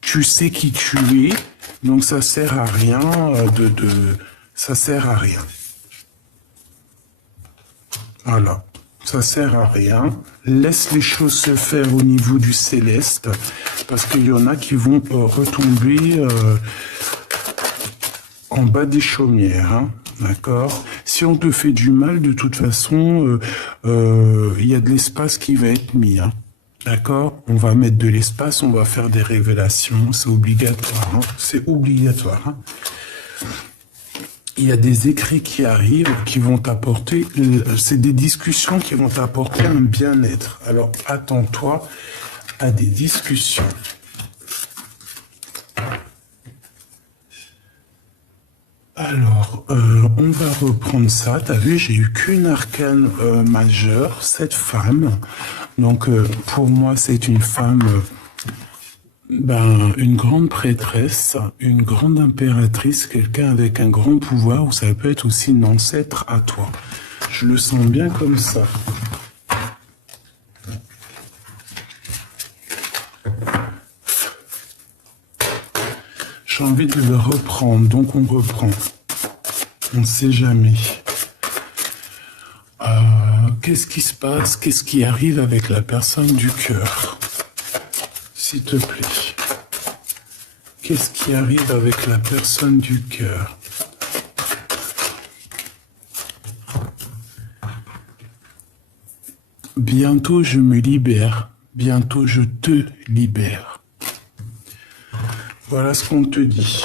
Tu sais qui tu es, donc ça sert à rien ça sert à rien. Voilà. Ça sert à rien. Laisse les choses se faire au niveau du céleste, parce qu'il y en a qui vont retomber en bas des chaumières, hein, d'accord? Si on te fait du mal, de toute façon, il y a de l'espace qui va être mis, hein, d'accord? On va mettre de l'espace, on va faire des révélations, c'est obligatoire, hein, c'est obligatoire, hein. Il y a des écrits qui arrivent, qui vont t'apporter, c'est des discussions qui vont t'apporter un bien-être. Alors, attends-toi à des discussions. Alors, on va reprendre ça. T'as vu, j'ai eu qu'une arcane majeure, cette femme. Donc, pour moi, c'est une femme... une grande prêtresse, une grande impératrice, quelqu'un avec un grand pouvoir, ou ça peut être aussi une ancêtre à toi. Je le sens bien comme ça. J'ai envie de le reprendre, donc on reprend. On ne sait jamais. Qu'est-ce qui se passe? Qu'est-ce qui arrive avec la personne du cœur? S'il te plaît. Qu'est-ce qui arrive avec la personne du cœur? Bientôt je me libère. Bientôt je te libère. Voilà ce qu'on te dit.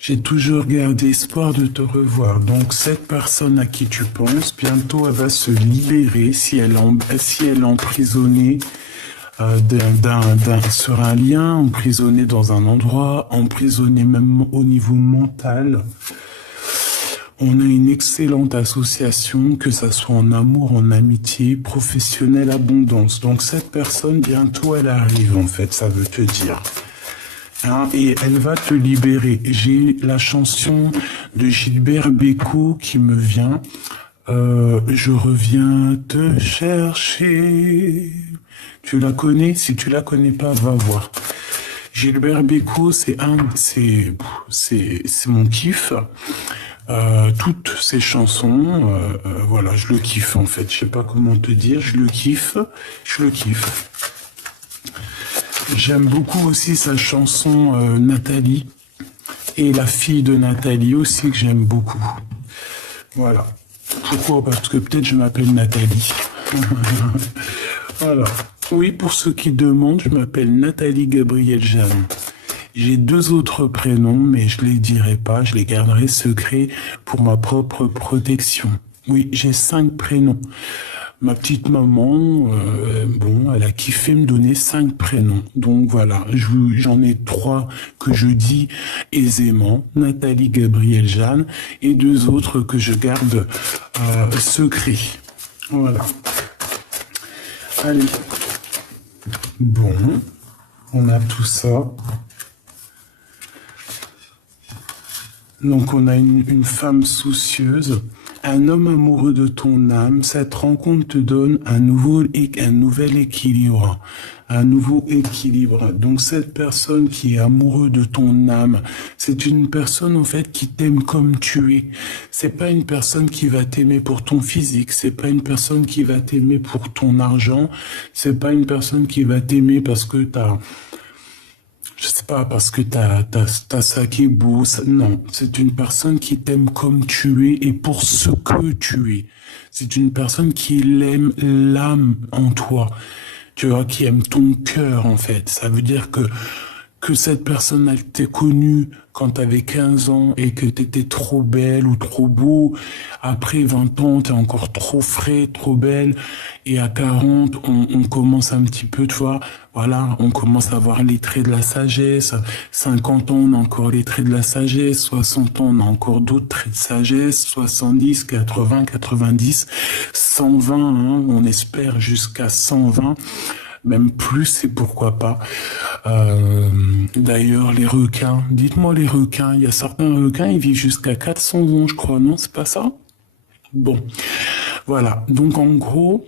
J'ai toujours gardé espoir de te revoir. Donc cette personne à qui tu penses, bientôt elle va se libérer si elle est emprisonnée sur un lien, emprisonnée dans un endroit, emprisonnée même au niveau mental. On a une excellente association, que ça soit en amour, en amitié, professionnelle, abondance. Donc cette personne, bientôt elle arrive en fait, ça veut te dire. Hein, et elle va te libérer. J'ai la chanson de Gilbert Bécaud qui me vient. Je reviens te chercher. Tu la connais? Si tu la connais pas, va voir. Gilbert Bécaud, c'est mon kiff. Toutes ces chansons, voilà, je le kiffe en fait. Je sais pas comment te dire, je le kiffe. J'aime beaucoup aussi sa chanson Nathalie. Et la fille de Nathalie aussi que j'aime beaucoup. Voilà. Pourquoi? Parce que peut-être je m'appelle Nathalie. Voilà. Oui, pour ceux qui demandent, je m'appelle Nathalie Gabrielle Jeanne. J'ai 2 autres prénoms, mais je les dirai pas, je les garderai secrets pour ma propre protection. Oui, j'ai 5 prénoms. Ma petite maman, elle a kiffé me donner 5 prénoms. Donc voilà, j'en ai 3 que je dis aisément, Nathalie Gabrielle Jeanne, et 2 autres que je garde secrets. Voilà. Allez. Bon, on a tout ça. Donc on a une femme soucieuse, un homme amoureux de ton âme. Cette rencontre te donne un nouvel équilibre, un nouveau équilibre. Donc cette personne qui est amoureuse de ton âme, c'est une personne en fait qui t'aime comme tu es. C'est pas une personne qui va t'aimer pour ton physique, c'est pas une personne qui va t'aimer pour ton argent, c'est pas une personne qui va t'aimer parce que je sais pas, parce que t'as ça qui est beau. Non, c'est une personne qui t'aime comme tu es et pour ce que tu es. C'est une personne qui aime l'âme en toi. Tu vois, qui aime ton cœur, en fait. Ça veut dire que cette personne, elle t'ait connue quand t'avais 15 ans et que t'étais trop belle ou trop beau. Après 20 ans, t'es encore trop frais, trop belle. Et à 40, on commence un petit peu, tu vois, voilà, on commence à voir les traits de la sagesse. 50 ans, on a encore les traits de la sagesse. 60 ans, on a encore d'autres traits de sagesse. 70, 80, 90, 120, hein, on espère jusqu'à 120. Même plus, et pourquoi pas. D'ailleurs, les requins, dites-moi les requins, il y a certains requins, ils vivent jusqu'à 400 ans, je crois, non? C'est pas ça? Bon, voilà. Donc, en gros,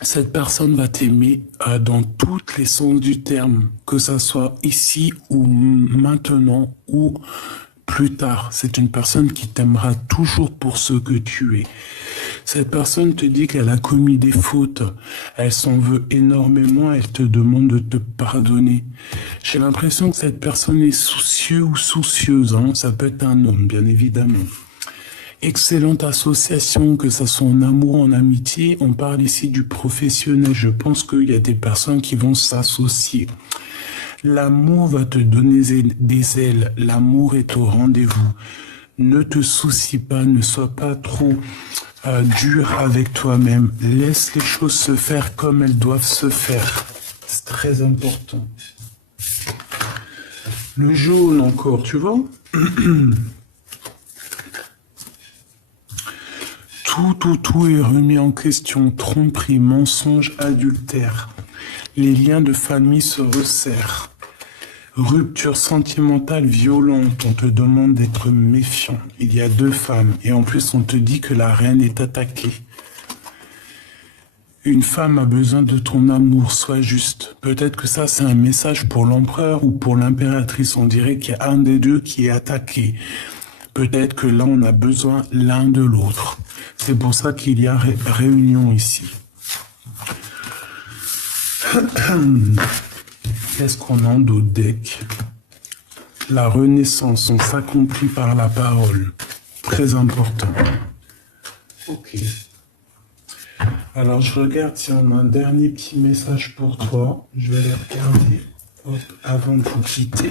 cette personne va t'aimer dans tous les sens du terme, que ça soit ici ou maintenant ou plus tard. C'est une personne qui t'aimera toujours pour ce que tu es. Cette personne te dit qu'elle a commis des fautes. Elle s'en veut énormément. Elle te demande de te pardonner. J'ai l'impression que cette personne est soucieux ou soucieuse. Hein. Ça peut être un homme, bien évidemment. Excellente association, que ça soit en amour, en amitié. On parle ici du professionnel. Je pense qu'il y a des personnes qui vont s'associer. L'amour va te donner des ailes. L'amour est au rendez-vous. Ne te soucie pas, ne sois pas trop dur avec toi-même. Laisse les choses se faire comme elles doivent se faire. C'est très important. Le jaune encore, tu vois? Tout est remis en question. Tromperie, mensonge, adultère. Les liens de famille se resserrent. Rupture sentimentale violente, on te demande d'être méfiant. Il y a 2 femmes et en plus on te dit que la reine est attaquée. Une femme a besoin de ton amour, sois juste. Peut-être que ça c'est un message pour l'empereur ou pour l'impératrice. On dirait qu'il y a un des deux qui est attaqué. Peut-être que là on a besoin l'un de l'autre. C'est pour ça qu'il y a réunion ici. Qu'est-ce qu'on a en d'autres deck? La renaissance, on s'accomplit par la parole. Très important. Ok. Alors, je regarde si on a un dernier petit message pour toi. Je vais les regarder avant de vous quitter.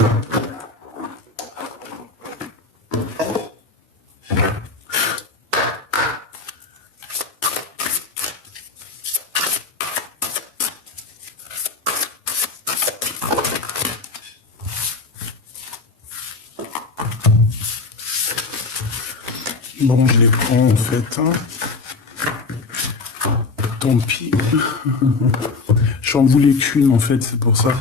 Bon, je les prends en fait. Hein. Tant pis. J'en voulais qu'une en fait, c'est pour ça.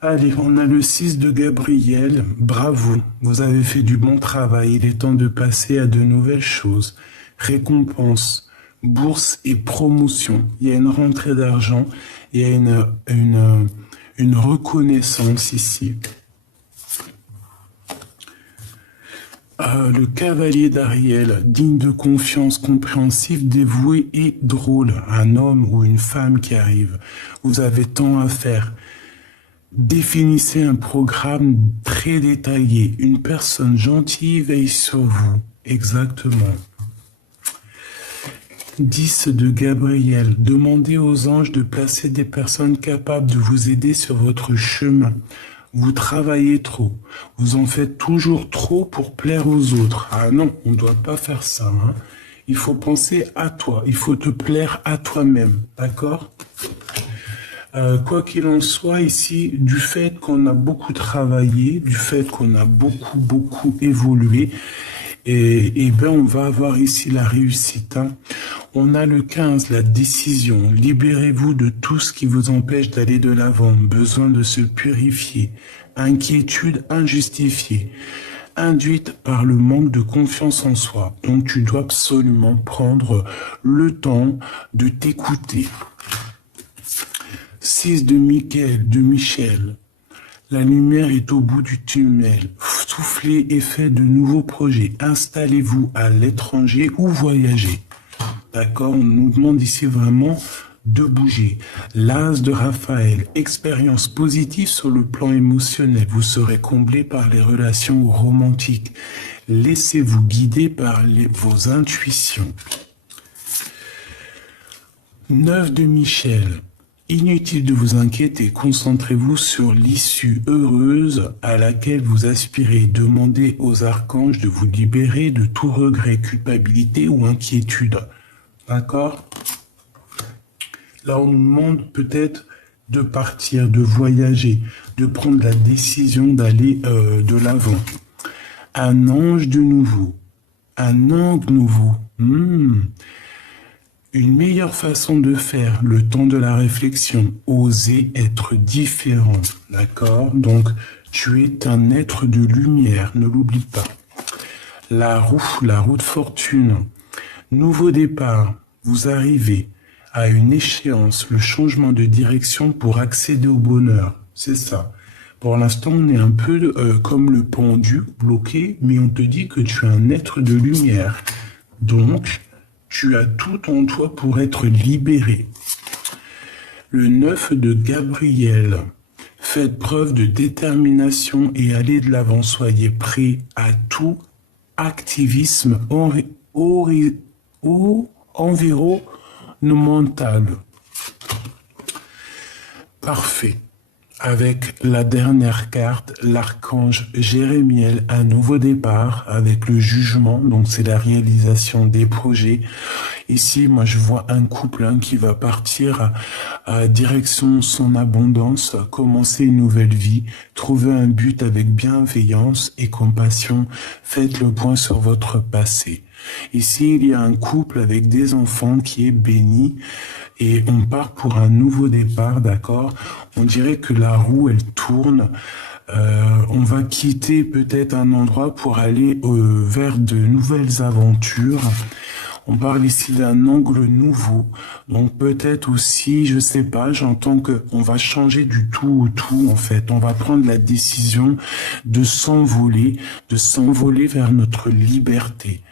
Allez, on a le 6 de Gabriel. Bravo, vous avez fait du bon travail. Il est temps de passer à de nouvelles choses. Récompense, bourse et promotion. Il y a une rentrée d'argent. Il y a une reconnaissance ici. Le cavalier d'Ariel, digne de confiance, compréhensif, dévoué et drôle. Un homme ou une femme qui arrive. Vous avez tant à faire. Définissez un programme très détaillé. Une personne gentille veille sur vous. Exactement. 10 de Gabriel. Demandez aux anges de placer des personnes capables de vous aider sur votre chemin. Vous travaillez trop. Vous en faites toujours trop pour plaire aux autres. Ah non, on ne doit pas faire ça. Hein. Il faut penser à toi. Il faut te plaire à toi-même. D'accord ? Quoi qu'il en soit, ici, du fait qu'on a beaucoup travaillé, du fait qu'on a beaucoup évolué, et ben on va avoir ici la réussite. Hein. On a le 15, la décision. Libérez-vous de tout ce qui vous empêche d'aller de l'avant. Besoin de se purifier. Inquiétude injustifiée. Induite par le manque de confiance en soi. Donc tu dois absolument prendre le temps de t'écouter. 6 de Michel. La lumière est au bout du tunnel. Soufflez et faites de nouveaux projets. Installez-vous à l'étranger ou voyagez. D'accord? On nous demande ici vraiment de bouger. L'as de Raphaël. Expérience positive sur le plan émotionnel. Vous serez comblé par les relations romantiques. Laissez-vous guider par vos intuitions. 9 de Michel. Inutile de vous inquiéter, concentrez-vous sur l'issue heureuse à laquelle vous aspirez. Demandez aux archanges de vous libérer de tout regret, culpabilité ou inquiétude. D'accord? Là, on nous demande peut-être de partir, de voyager, de prendre la décision d'aller de l'avant. Un ange de nouveau, un angle nouveau. Une meilleure façon de faire, le temps de la réflexion, oser être différent, d'accord? Donc, tu es un être de lumière, ne l'oublie pas. La roue de fortune, nouveau départ, vous arrivez à une échéance, le changement de direction pour accéder au bonheur, c'est ça. Pour l'instant, on est un peu comme le pendu, bloqué, mais on te dit que tu es un être de lumière. Donc, Tu as tout en toi pour être libéré. Le 9 de Gabriel. Faites preuve de détermination et allez de l'avant. Soyez prêts à tout activisme environnemental. Parfait. Avec la dernière carte, l'archange Jérémiel, un nouveau départ avec le jugement, donc c'est la réalisation des projets. Ici, moi je vois un couple qui va partir à direction son abondance, commencer une nouvelle vie, trouver un but avec bienveillance et compassion. Faites le point sur votre passé. Ici, il y a un couple avec des enfants qui est béni et on part pour un nouveau départ, d'accord? On dirait que la roue, elle tourne. On va quitter peut-être un endroit pour aller vers de nouvelles aventures. On parle ici d'un angle nouveau. Donc peut-être aussi, je sais pas, j'entends qu'on va changer du tout au tout en fait. On va prendre la décision de s'envoler vers notre liberté.